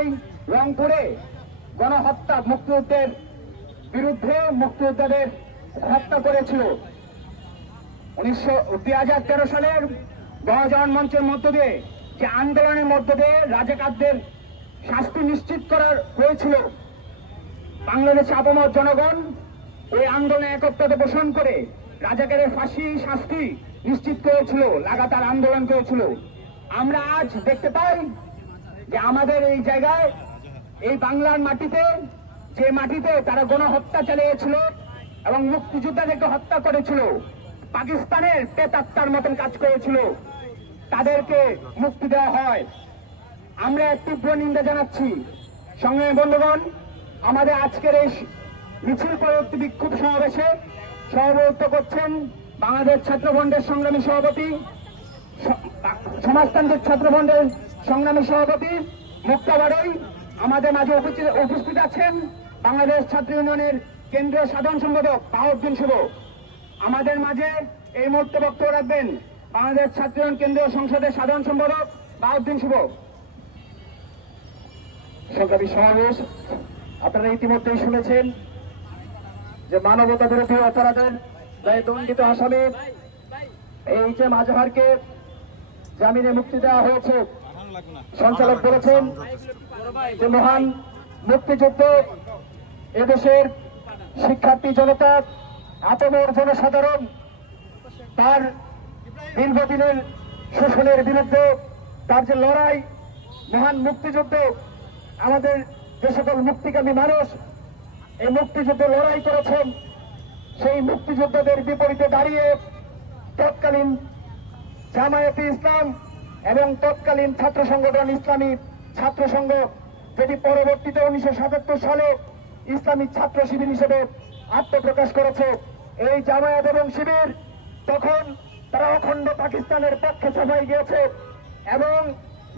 আগেই রংপুরে গণহত্যা মুক্তিযুদ্ধের বিরুদ্ধে মুক্তিযোদ্ধাদের হত্যা করেছিল। 2013 সালের গণজাগরণ মঞ্চের মধ্য দিয়ে যে আন্দোলনের মধ্য দিয়ে রাজাকারদের শাস্তি নিশ্চিত করার হয়েছিল, বাংলাদেশে আপামর জনগণ ওই আন্দোলনে একত্রতা পোষণ করে রাজাকারের ফাঁসি শাস্তি নিশ্চিত করেছিল, লাগাতার আন্দোলন করেছিল। আমরা আজ দেখতে পাই যে আমাদের এই জায়গায়, এই বাংলার মাটিতে, যে মাটিতে তারা গণহত্যা চালিয়েছিল এবং মুক্তিযোদ্ধাদেরকে হত্যা করেছিল, পাকিস্তানের প্রেতাত্মার মতন কাজ করেছিল, তাদেরকে মুক্তি দেওয়া হয়। আমরা তীব্র নিন্দা জানাচ্ছি। সংগ্রামী বন্ধুগণ, আমাদের আজকের এই মিছিল পরবর্তী বিক্ষোভ সমাবেশে সভাপতিত্ব করছেন বাংলাদেশ ছাত্রফ্রন্টের সংগ্রামী সভাপতি, সমাজতান্ত্রিক ছাত্রফ্রন্টের সংগ্রামী সভাপতি মুক্তা বাড়ই। আমাদের মাঝে উপস্থিত আছেন বাংলাদেশ ছাত্র ইউনিয়নের কেন্দ্রীয় সাধারণ সম্পাদক বাহাউদ্দিন শুভ। আমাদের মাঝে এই মুহূর্তে বক্তব্য রাখবেন বাংলাদেশ ছাত্র ইউনিয়ন কেন্দ্রীয় সংসদের সাধারণ সম্পাদক বাহাউদ্দিন শুভ। সংগ্রামী সমাবেশ, আপনারা ইতিমধ্যেই শুনেছেন যে মানবতা বিরোধী অপরাধের দায়ে দণ্ডিত আসামি এইচ.এম. আজহারকে জামিনে মুক্তি দেওয়া হয়েছে। সঞ্চালক বলেছেন যে মহান মুক্তিযুদ্ধে এদেশের শিক্ষার্থী জনতা, আপামর জনসাধারণ তার দীর্ঘদিনের শোষণের বিরুদ্ধে তার যে লড়াই, মহান মুক্তিযুদ্ধে আমাদের যে সকল মুক্তিকামী মানুষ এই মুক্তিযুদ্ধে লড়াই করেছেন, সেই মুক্তিযোদ্ধাদের বিপরীতে দাঁড়িয়ে তৎকালীন জামায়াতে ইসলাম এবং তৎকালীন ছাত্র সংগঠন ইসলামী ছাত্র সংঘ, যেটি পরবর্তীতে 1977 সালে ইসলামী ছাত্র শিবির হিসেবে আত্মপ্রকাশ করেছে, এই জামায়াত এবং শিবির তখন তারা অখণ্ড পাকিস্তানের পক্ষে সভায় গিয়েছে এবং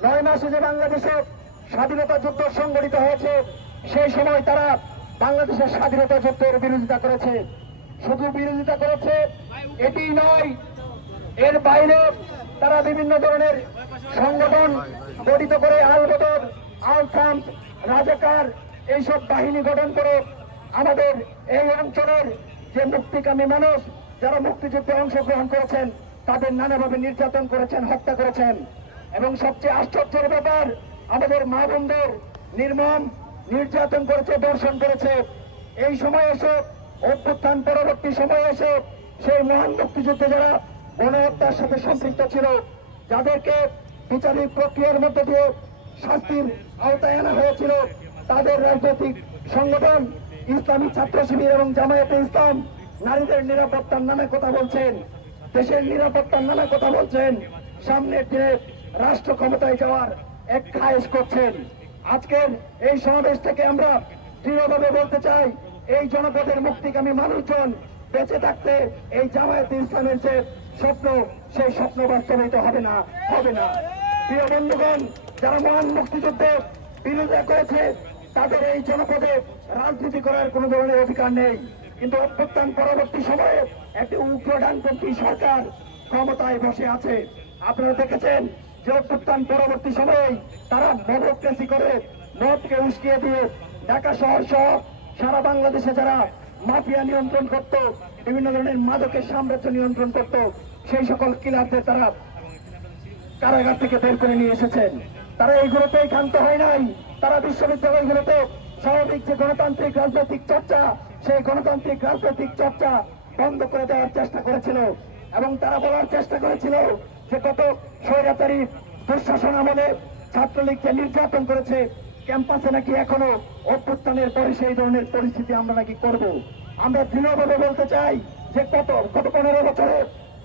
9 মাসে যে বাংলাদেশে স্বাধীনতা যুদ্ধ সংগঠিত হয়েছে, সেই সময় তারা বাংলাদেশের স্বাধীনতা যুদ্ধের বিরোধিতা করেছে। শুধু বিরোধিতা করেছে এটি নয়, এর বাইরে তারা বিভিন্ন ধরনের সংগঠন গঠিত করে আল বদর, আল শামস, রাজাকার এইসব বাহিনী গঠন করে আমাদের এই অঞ্চলের যে মুক্তিকামী মানুষ যারা মুক্তিযুদ্ধে অংশগ্রহণ করেছেন তাদের নানাভাবে নির্যাতন করেছেন, হত্যা করেছেন। এবং সবচেয়ে আশ্চর্যের ব্যাপার, আমাদের মা বোনদের নির্মম নির্যাতন করেছে, ধর্ষণ করেছে। এই সময় এসে, অভ্যুত্থান পরবর্তী সময়ে এসে সেই মহান মুক্তিযুদ্ধে যারা গণহত্যার সাথে সম্পৃক্ত ছিল, যাদেরকে বিচারিক প্রক্রিয়ার মধ্য দিয়ে শাস্তির আওতায় আনা হয়েছিল, তাদের রাজনৈতিক সংগঠন ইসলামী ছাত্র শিবির এবং জামায়াতে ইসলাম নারীদের নিরাপত্তার নামে কথা বলছেন, দেশের নিরাপত্তার নামে কথা বলছেন, সামনের দিনে রাষ্ট্র ক্ষমতায় যাওয়ার এক খায়েশ করছেন। আজকের এই সমাবেশ থেকে আমরা দৃঢ়ভাবে বলতে চাই, এই জনপদের মুক্তিকামী মানুষজন বেঁচে থাকতে এই জামায়াতে ইসলামের যে স্বপ্ন, সেই স্বপ্ন বাস্তবায়িত হবে না। প্রিয় বন্ধুগণ, যারা মহান মুক্তিযুদ্ধে বিরোধিতা করেছে তাদের এই জনপদে রাজনীতি করার কোন ধরনের অধিকার নেই। কিন্তু অভ্যুত্থান পরবর্তী সময়ে একটি উগ্র ডানপন্থী সরকার ক্ষমতায় বসে আছে। আপনারা দেখেছেন যে অভ্যুত্থান পরবর্তী সময়ে তারা মদক্রেসি করে, মদকে উস্কিয়ে দিয়ে ঢাকা শহর সহ সারা বাংলাদেশে যারা মাফিয়া নিয়ন্ত্রণ করত, বিভিন্ন ধরনের মাদকের সাম্রাজ্য নিয়ন্ত্রণ করত, সেই সকল কিলারদের তারা কারাগার থেকে বের করে নিয়ে এসেছেন। তারা এইগুলোতেই ক্ষান্ত হয় নাই, তারা বিশ্ববিদ্যালয়গুলোতে স্বাভাবিক যে গণতান্ত্রিক রাজনৈতিক চর্চা, সেই গণতান্ত্রিক রাজনৈতিক চর্চা বন্ধ করে দেওয়ার চেষ্টা করেছিল এবং তারা বলার চেষ্টা করেছিল যে কত স্বৈরাচারী দুঃশাসন আমলে ছাত্রলীগ যে নির্যাতন করেছে, ক্যাম্পাসে নাকি এখনো অভ্যুত্থানের পরে সেই ধরনের পরিস্থিতি আমরা নাকি করব। আমরা দৃঢ়ভাবে বলতে চাই যে গত 15 বছরে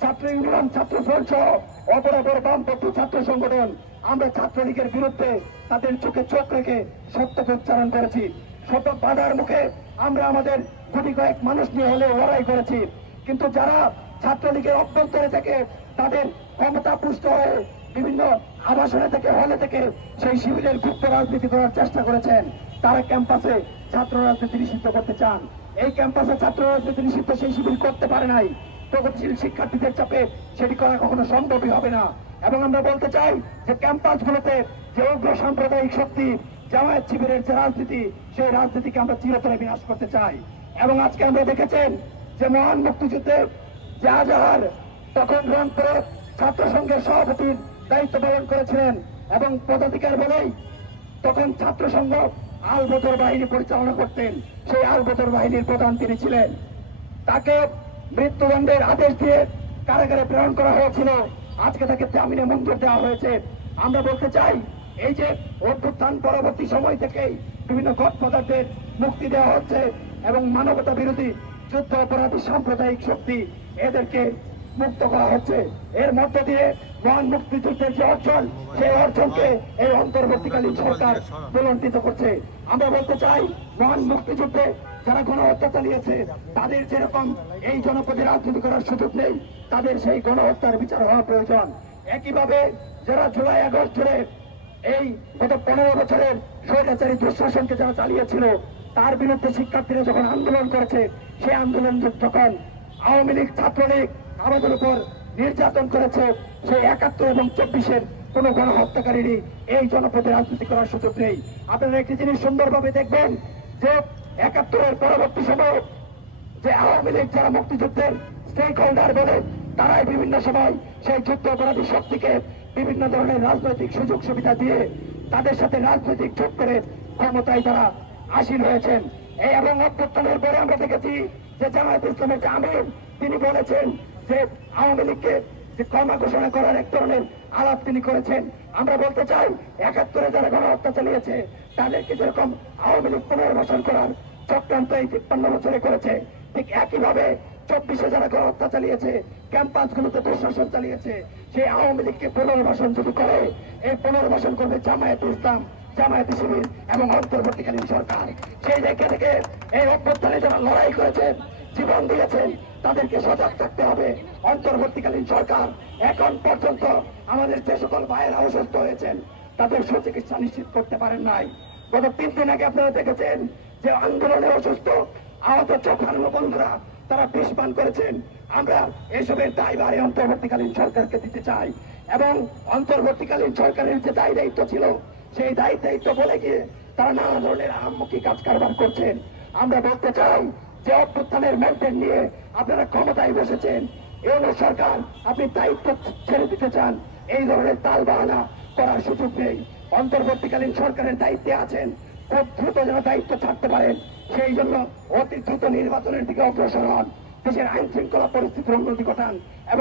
ছাত্র ইউনিয়ন, ছাত্র ফ্রন্ট সহ অপরাপর বামপন্থী ছাত্র সংগঠন আমরা ছাত্রলীগের বিরুদ্ধে তাদের চোখে চোখ রেখে সত্যকে উচ্চারণ করেছি। শত বাধার মুখে আমরা আমাদের গুটি কয়েক মানুষ নিয়ে হলেও লড়াই করেছি। কিন্তু যারা ছাত্রলীগের অভ্যন্তরে থেকে তাদের ক্ষমতা পুষ্ট হয়ে বিভিন্ন আবাসনে থেকে, হলে থেকে সেই শিবিরের গুপ্ত রাজনীতি করার চেষ্টা করেছেন, তারা ক্যাম্পাসে ছাত্র রাজনীতি নিষিদ্ধ করতে চান। এই ক্যাম্পাসে ছাত্র রাজনীতি নিষিদ্ধ সেই শিবির করতে পারে নাই। প্রগতিশীল শিক্ষার্থীদের চাপে সেটি করা কখনো সম্ভবই হবে না। এবং আমরা বলতে চাই যে ক্যাম্পাসগুলোতে যে উগ্র সাম্প্রদায়িক শক্তি জামায়াত শিবিরের যে রাজনীতি, সেই রাজনীতিকে আমরা চিরতরে বিনাশ করতে চাই। এবং আজকে আমরা দেখেছেন যে মহান মুক্তিযুদ্ধে যে আজহার তখন রংপুরে ছাত্র সংঘের সভাপতির দায়িত্ব পালন করেছিলেন এবং পদাধিকার বলেই তখন ছাত্র সংঘ আল বদর বাহিনী পরিচালনা করতেন। সেই আল বদর বাহিনীর প্রধান তিনি ছিলেন। তাকে মৃত্যুদণ্ডের আদেশ দিয়ে কারাগারে প্রেরণ করা হয়েছিল। আজকে তাকে জামিনে মঞ্জুর দেওয়া হয়েছে। আমরা বলতে চাই, এই যে অভ্যুত্থান পরবর্তী সময় থেকেই বিভিন্ন গডফাদারদের মুক্তি দেওয়া হচ্ছে এবং মানবতা বিরোধী যুদ্ধ অপরাধী সাম্প্রদায়িক শক্তি এদেরকে মুক্ত করা হচ্ছে। এর মধ্য দিয়ে মহান মুক্তিযুদ্ধের যে অর্জন, সেই অর্জনকে এই অন্তর্বর্তীকালীন সরকার বুলন্ডিত করছে। আমরা বলতে চাই, মহান মুক্তিযুদ্ধে যারা গণহত্যা চালিয়েছে তাদের যেরকম এই জনপদে রাজনীতি করার সুযোগ নেই, তাদের সেই গণহত্যার বিচার হওয়া প্রয়োজন। একইভাবে যারা জুলাই আগস্ট ধরে এই গত 15 বছরের স্বৈরাচারী দুঃশাসনকে যারা চালিয়েছিল, তার বিরুদ্ধে শিক্ষার্থীরা যখন আন্দোলন করেছে, সেই আন্দোলন যখন আওয়ামী লীগ ছাত্রলীগ আমাদের উপর নির্যাতন করেছে, সেই 71 এবং 24-এর কোন গণহত্যাকারীরই এই জনপদে রাজনীতি করার সুযোগ নেই। আপনারা একটি জিনিস সুন্দরভাবে দেখবেন যে 71-এর পরবর্তী সময়ে যে আওয়ামী লীগ যারা মুক্তিযুদ্ধের স্টেক হোল্ডার বলে, তারাই বিভিন্ন সময় সেই যুদ্ধ অপরাধী শক্তিকে বিভিন্ন ধরনের রাজনৈতিক সুযোগ সুবিধা দিয়ে তাদের সাথে রাজনৈতিক যোগ করে ক্ষমতায় তারা আসীন হয়েছেন। এই এবং অভ্যুত্থানের পরে আমরা দেখেছি যে জামায়াত ইসলামের যে আমির তিনি বলেছেন যে আওয়ামী লীগকে যে ক্ষমা ঘোষণা করার এক ধরনের আলাপ তিনি করেছেন। আমরা বলতে চাই, 71-এ যারা গণহত্যা চালিয়েছে তাদেরকে যেরকম আওয়ামী লীগ পুনর্বাসন করার চক্রান্ত এই 53 বছরে করেছে, ঠিক একইভাবে 24-এ যারা গণহত্যা চালিয়েছে, ক্যাম্পাসগুলোতে দুঃশাসন চালিয়েছে, সেই আওয়ামী লীগকে পুনর্বাসন যদি করে, এই পুনর্বাসন করবে জামায়াত ইসলাম, জামায়াত শিবির এবং অন্তর্বর্তীকালীন সরকার। সেই জায়গা থেকে এই অভ্যুত্থানে যারা লড়াই করেছেন, জীবন দিয়েছেন, তাদেরকে সজাগ থাকতে হবে। অন্তর্বর্তীকালীন সরকার এখন পর্যন্ত আমাদের যে সকল ভাইয়েরা অসুস্থ হয়েছেন তাদের সুচিকিৎসা নিশ্চিত করতে পারেন নাই। গত 3 দিন আগে আপনারা দেখেছেন যে আন্দোলনে অসুস্থ আহত চোখ হারানো বন্ধুরা তারা বিষ পান করেছেন। আমরা এসবের দায়ভার এই অন্তর্বর্তীকালীন সরকারকে দিতে চাই এবং অন্তর্বর্তীকালীন সরকারের যে দায় দায়িত্ব ছিল, সেই দায়িত্ব বলে গিয়ে তারা নানা ধরনের আহাম্মকি কাজ কারবার করছেন। আমরা বলতে চাই যে অভ্যুত্থানের মেন্টেন নিয়ে আপনারা ক্ষমতায় বসেছেন, এই সরকার আপনি দায়িত্ব ছেড়ে দিতে চান, এই ধরনের তাল বাহানা করার সুযোগ নেই। অন্তর্বর্তীকালীন সরকারের দায়িত্বে আছেন, খুব দ্রুত যেন দায়িত্ব ছাড়তে পারেন, সেই জন্য অতি দ্রুত নির্বাচনের দিকে অগ্রসর হন, দেশের আইন শৃঙ্খলা পরিস্থিতির উন্নতি ঘটান এবং